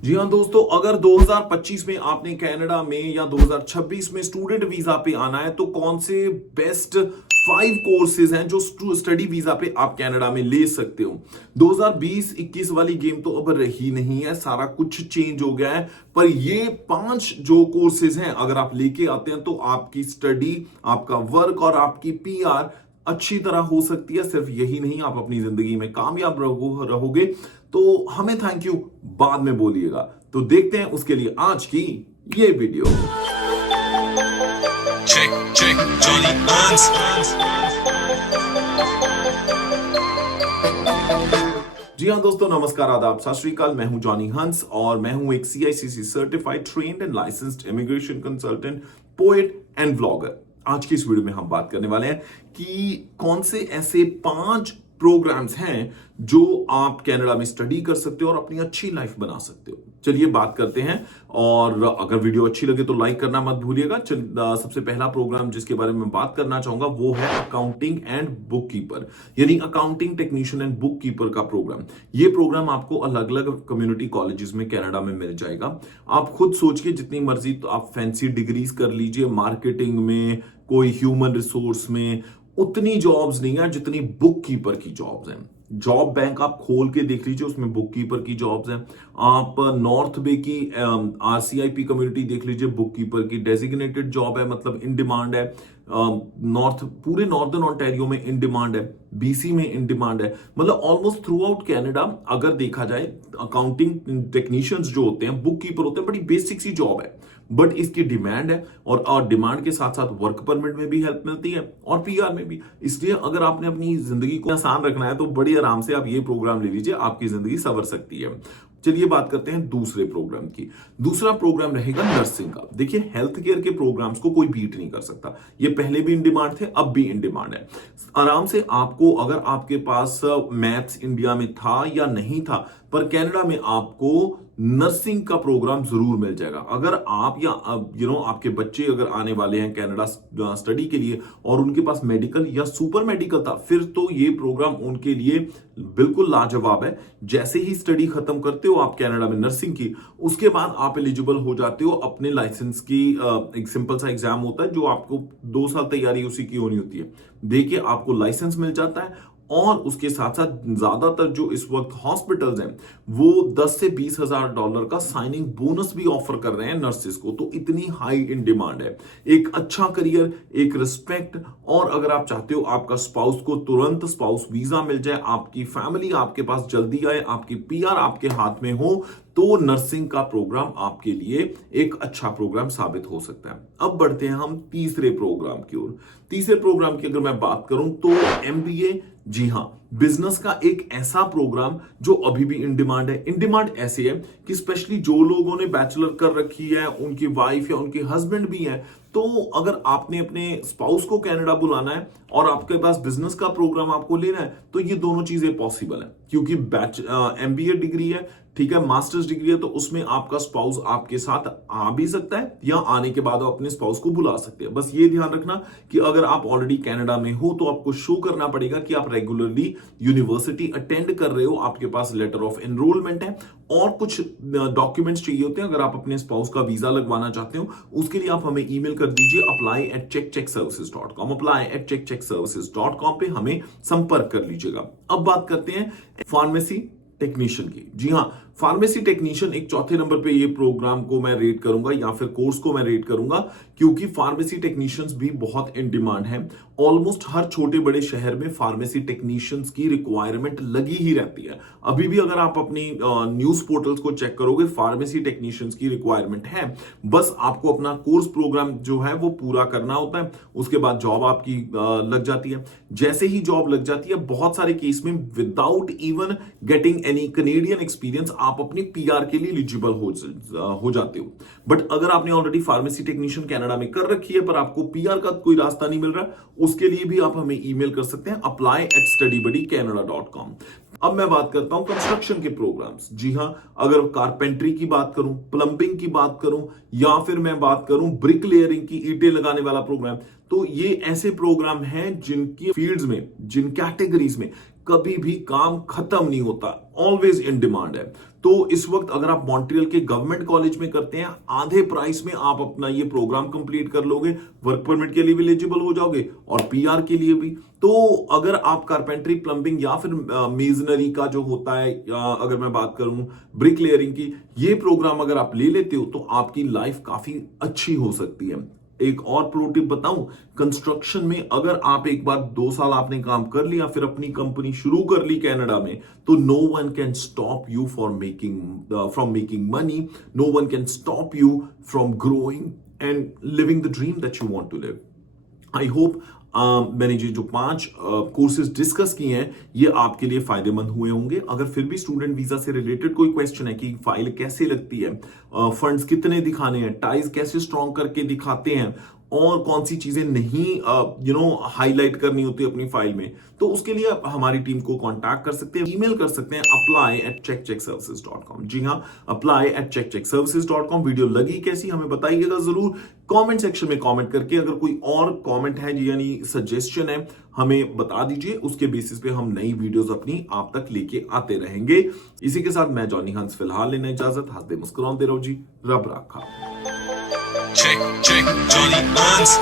जी हाँ दोस्तों, अगर 2025 में आपने कनाडा में या 2026 में स्टूडेंट वीजा पे आना है तो कौन से बेस्ट 5 कोर्सेज हैं जो स्टडी वीजा पे आप कनाडा में ले सकते हो। 2020-21 वाली गेम तो अब रही नहीं है, सारा कुछ चेंज हो गया है। पर ये 5 जो कोर्सेज हैं अगर आप लेके आते हैं तो आपकी स्टडी, आपका वर्क और आपकी पीआर अच्छी तरह हो सकती है। सिर्फ यही नहीं, आप अपनी जिंदगी में कामयाब रहोगे। तो हमें थैंक यू बाद में बोलिएगा। तो देखते हैं उसके लिए आज की ये video. Check, check, Johnny Hans. जी हाँ दोस्तों, नमस्कार, आदाब, सत श्री अकाल। मैं हूं जॉनी हंस और मैं हूं एक CICC certified trained and licensed immigration consultant, poet and vlogger. आज की इस वीडियो में हम बात करने वाले हैं कि कौन से ऐसे 5 प्रोग्राम्स हैं जो आप कनाडा में स्टडी कर सकते हो और अपनी अच्छी लाइफ बना सकते हो। चलिए बात करते हैं, और अगर वीडियो अच्छी लगे तो लाइक करना मत भूलिएगा। सबसे पहला प्रोग्राम जिसके बारे में बात करना चाहूंगा वो है अकाउंटिंग एंड बुक कीपर, यानी accounting technician and book keeper का प्रोग्राम। ये प्रोग्राम आपको अलग अलग कम्युनिटी कॉलेजेस में कनाडा में मिल जाएगा। आप खुद सोच के जितनी मर्जी तो आप फैंसी डिग्रीज कर लीजिए, मार्केटिंग में, कोई ह्यूमन रिसोर्स में, उतनी जॉब्स नहीं है जितनी बुक कीपर की जॉब्स हैं। जॉब बैंक आप खोल के देख लीजिए, उसमें बुक कीपर की जॉब्स हैं। आप नॉर्थ बे की RCIP कम्युनिटी देख लीजिए, बुक कीपर की डेजिग्नेटेड जॉब है, मतलब इन डिमांड है। पूरे नॉर्दर्न ऑन्टेरियो में इन डिमांड है, BC में इन डिमांड है। मतलब ऑलमोस्ट थ्रू आउट कैनेडा अगर देखा जाए, अकाउंटिंग टेक्नीशियंस जो होते हैं, बुक कीपर होते हैं, बड़ी बेसिक सी जॉब है, बट इसकी डिमांड है। और डिमांड के साथ साथ वर्क परमिट में भी हेल्प मिलती है और PR में भी। इसलिए अगर आपने अपनी जिंदगी को आसान रखना है तो बड़ी आराम से आप ये प्रोग्राम ले लीजिए, आपकी जिंदगी संवर सकती है। चलिए बात करते हैं दूसरे प्रोग्राम की। दूसरा प्रोग्राम रहेगा नर्सिंग का। देखिए, हेल्थ केयर के प्रोग्राम्स को कोई बीट नहीं कर सकता। ये पहले भी इन डिमांड थे, अब भी इन डिमांड है। आराम से आपको, अगर आपके पास मैथ्स इंडिया में था या नहीं था, पर कनाडा में आपको नर्सिंग का प्रोग्राम जरूर मिल जाएगा। अगर आप या आपके बच्चे अगर आने वाले हैं कनाडा स्टडी के लिए और उनके पास मेडिकल या सुपर मेडिकल था, फिर तो ये प्रोग्राम उनके लिए बिल्कुल लाजवाब है। जैसे ही स्टडी खत्म करते हो आप कनाडा में नर्सिंग की, उसके बाद आप एलिजिबल हो जाते हो अपने लाइसेंस की। एक सिंपल सा एग्जाम होता है जो आपको 2 साल तैयारी उसी की होनी होती है, देखिए आपको लाइसेंस मिल जाता है। और उसके साथ साथ ज्यादातर जो इस वक्त हॉस्पिटल्स हैं वो 10 से 20 हजार डॉलर का साइनिंग बोनस भी ऑफर कर रहे हैं नर्सेस को। तो इतनी हाई इन डिमांड है। एक अच्छा करियर, एक रिस्पेक्ट, और अगर आप चाहते हो आपका स्पाउस को तुरंत स्पाउस वीजा मिल जाए, आपकी फैमिली आपके पास जल्दी आए, आपकी PR आपके हाथ में हो, तो नर्सिंग का प्रोग्राम आपके लिए एक अच्छा प्रोग्राम साबित हो सकता है। अब बढ़ते हैं हम तीसरे प्रोग्राम की ओर। तीसरे प्रोग्राम की अगर मैं बात करूं तो MBA, जी हां, बिजनेस का एक ऐसा प्रोग्राम जो अभी भी इन डिमांड है। इन डिमांड ऐसे है कि स्पेशली जो लोगों ने बैचलर कर रखी है, उनकी वाइफ या उनके हस्बैंड भी है, तो अगर आपने अपने स्पाउस को कनाडा बुलाना है और आपके पास बिजनेस का प्रोग्राम आपको लेना है, तो ये दोनों चीजें पॉसिबल है। क्योंकि MBA डिग्री है, ठीक है, मास्टर्स डिग्री है, तो उसमें आपका स्पाउस आपके साथ आ भी सकता है या आने के बाद अपने स्पाउस को बुला सकते हैं। बस ये ध्यान रखना कि अगर आप ऑलरेडी कनाडा में हो तो आपको शो करना पड़ेगा कि आप रेगुलरली यूनिवर्सिटी अटेंड कर रहे हो, आपके पास लेटर ऑफ एनरोलमेंट है और कुछ डॉक्यूमेंट्स चाहिए होते हैं। अगर आप अपने स्पाउस का वीजा लगवाना चाहते हो, उसके लिए आप हमें ईमेल कर दीजिए apply@checkcheckservices.com, apply@checkcheckservices.com पे हमें संपर्क कर लीजिएगा। अब बात करते हैं फार्मेसी टेक्नीशियन की। जी हां, फार्मेसी टेक्नीशियन एक चौथे नंबर पे ये प्रोग्राम को मैं रेट करूंगा या फिर कोर्स को मैं रेट करूंगा, क्योंकि फार्मेसी टेक्नीशियंस भी बहुत इन डिमांड है। ऑलमोस्ट हर छोटे बड़े शहर में फार्मेसी टेक्नीशियंस की रिक्वायरमेंट लगी ही रहती है। अभी भी अगर आप अपनी न्यूज पोर्टल्स को चेक करोगे, फार्मेसी टेक्नीशियंस की रिक्वायरमेंट है। बस आपको अपना कोर्स प्रोग्राम जो है वो पूरा करना होता है, उसके बाद जॉब आपकी लग जाती है। जैसे ही जॉब लग जाती है, बहुत सारे केस में without even getting any Canadian experience आप अपनी PR के लिए एलिजिबल हो जाते हो। बट अगर आपने ऑलरेडी फार्मेसी टेक्नीशियन कनाडा में कर रखी है पर आपको PR का कोई रास्ता नहीं मिल रहा, उसके लिए भी आप हमें ईमेल कर सकते हैं apply@studybuddycanada.com। अब मैं बात करता हूं कंस्ट्रक्शन के प्रोग्राम्स। जी हां, अगर कारपेंट्री की बात करूं, प्लम्बिंग की बात करूं, या फिर मैं बात करूं ब्रिक लेयरिंग की, ईंटें लगाने वाला प्रोग्राम, तो ये ऐसे प्रोग्राम हैं जिनकी फील्ड्स में, जिन कैटेगरीज में कभी भी काम खत्म नहीं होता, ऑलवेज इन डिमांड है। तो इस वक्त अगर आप मॉन्ट्रियल के गवर्नमेंट कॉलेज में करते हैं, आधे प्राइस में आप अपना ये प्रोग्राम कंप्लीट कर लोगे, वर्क परमिट के लिए भी एलिजिबल हो जाओगे और पीआर के लिए भी। तो अगर आप कारपेंटरी, प्लम्बिंग या फिर मेजनरी का जो होता है, अगर मैं बात करूं ब्रिक लेयरिंग की, ये प्रोग्राम अगर आप ले लेते हो तो आपकी लाइफ काफी अच्छी हो सकती है। एक और प्रो टिप बताऊं, कंस्ट्रक्शन में अगर आप एक बार 2 साल आपने काम कर लिया, फिर अपनी कंपनी शुरू कर ली कनाडा में, तो no one can stop you from making money, no one can stop you from growing and living the dream that you want to live. I hope मैंने जो 5 कोर्सेज डिस्कस किए हैं ये आपके लिए फायदेमंद हुए होंगे। अगर फिर भी स्टूडेंट वीजा से रिलेटेड कोई क्वेश्चन है कि फाइल कैसे लगती है, फंड्स कितने दिखाने हैं, टाइज कैसे स्ट्रॉन्ग करके दिखाते हैं और कौन सी चीजें नहीं हाईलाइट करनी होती है अपनी फाइल में, तो उसके लिए आप हमारी टीम को कांटेक्ट कर सकते हैं, ईमेल कर सकते हैं apply@checkcheckservices.com। जी हाँ, apply@checkcheckservices.com। वीडियो लगी कैसी हमें बताइएगा जरूर कमेंट सेक्शन में कमेंट करके। अगर कोई और कमेंट है यानी सजेशन है हमें बता दीजिए, उसके बेसिस पे हम नई वीडियोस अपनी आप तक लेके आते रहेंगे। इसी के साथ मैं जॉनी हंस फिलहाल लेना इजाजत, हंसते मुस्कुराते रहो जी, रब राखा। Check, Johnny Hans.